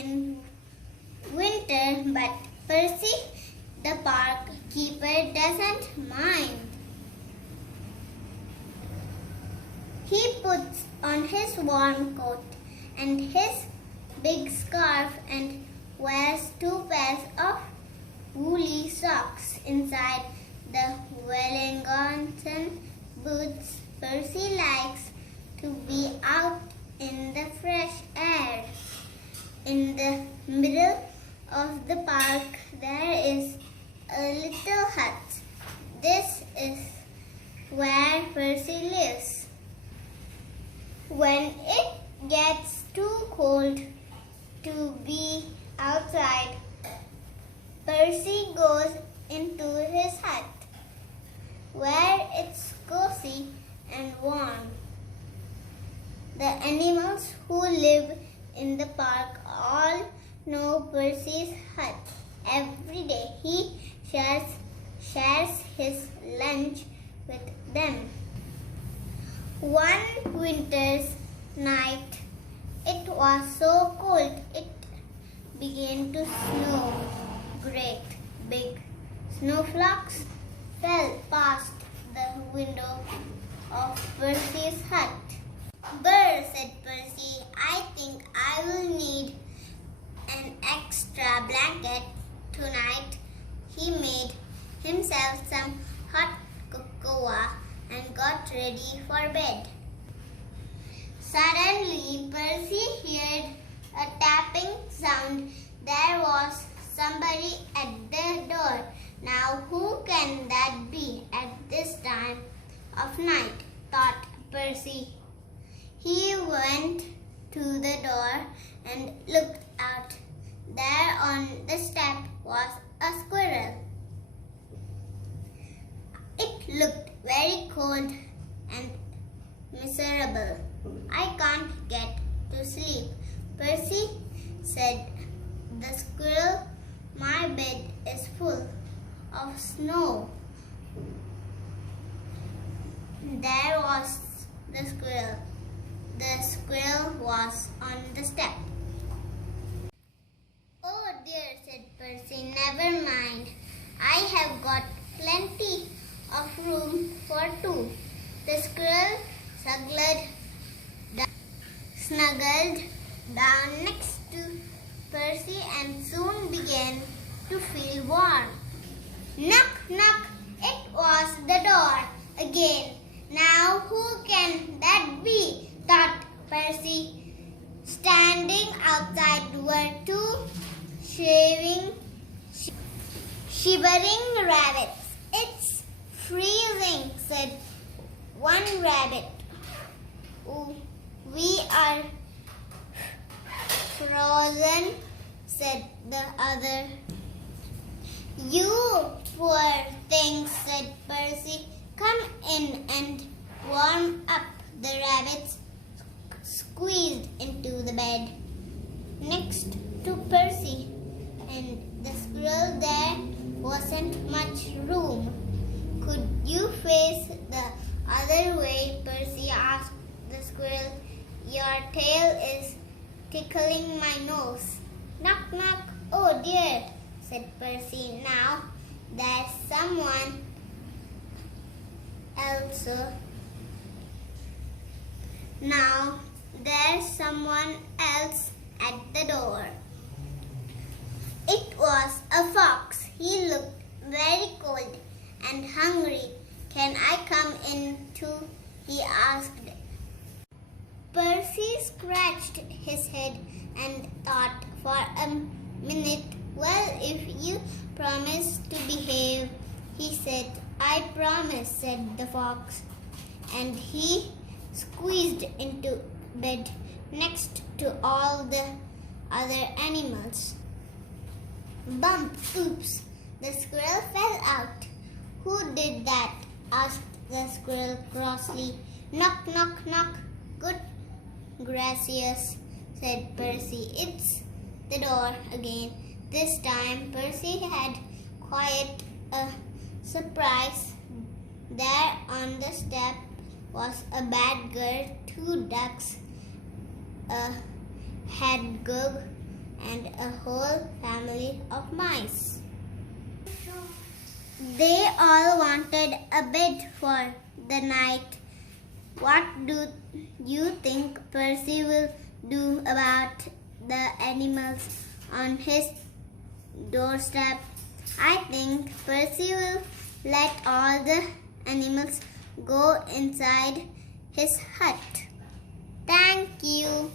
in winter, but Percy, the park keeper, doesn't mind. He puts on his warm coat and his big scarf and wears 2 pairs of woolly socks inside the Wellington boots. Percy likes to be out in the fresh air. In the middle of the park there is a little hut. This is where Percy lives. When it gets too cold to be outside, Percy goes into his hut, where it's cozy and warm. The animals who live in the park all know Percy's hut. Every day he shares his lunch with them. One winter's night, it was so cold it began to snow. Great big snowflakes fell past the window of Percy's hut. "Brr," said Percy, "I think I will need an extra blanket tonight." He made himself some hot cocoa and got ready for bed. Suddenly, Percy heard a tapping sound. There was somebody at the door. Now, who can that be at this time of night? Thought Percy. He went to the door and looked out. There on the step was a squirrel. It looked very cold and miserable. "I can't get to sleep," Percy said. "The squirrel, my bed is full of snow." There was the squirrel. The squirrel was on the step. "Oh dear," said Percy, "never mind. I have got plenty of room for 2. The squirrel snuggled down next to Percy and soon began to feel warm. Knock, knock, it was the door again. "Now who can that be?" thought Percy. Standing outside were 2 shivering rabbits. "It's freezing," said one rabbit. "Oh, we are frozen," said the other. "You poor things," said Percy. "Come in and warm up." The rabbits squeezed into the bed next to Percy, and the squirrel. There wasn't much room. "Could you face the other way?" Percy asked the squirrel. "Your tail is tickling my nose." "Knock, knock, oh dear," said Percy. "Now there's someone else. At the door." It was a fox. He looked very cold and hungry. "Can I come in too?" he asked. Percy scratched his head and thought for a minute. "Well, if you promise to behave," he said. "I promise," said the fox, and he squeezed into bed next to all the other animals. Bump! Oops! The squirrel fell out. "Who did that?" asked the squirrel crossly. "Knock, knock, knock. Good gracious," said Percy. "It's the door again." This time Percy had quite a surprise. There on the step was a badger, 2 ducks, a hedgehog, and a whole family of mice. They all wanted a bed for the night. What do you think Percy will do about the animals on his doorstep? I think Percy will let all the animals go inside his hut. Thank you.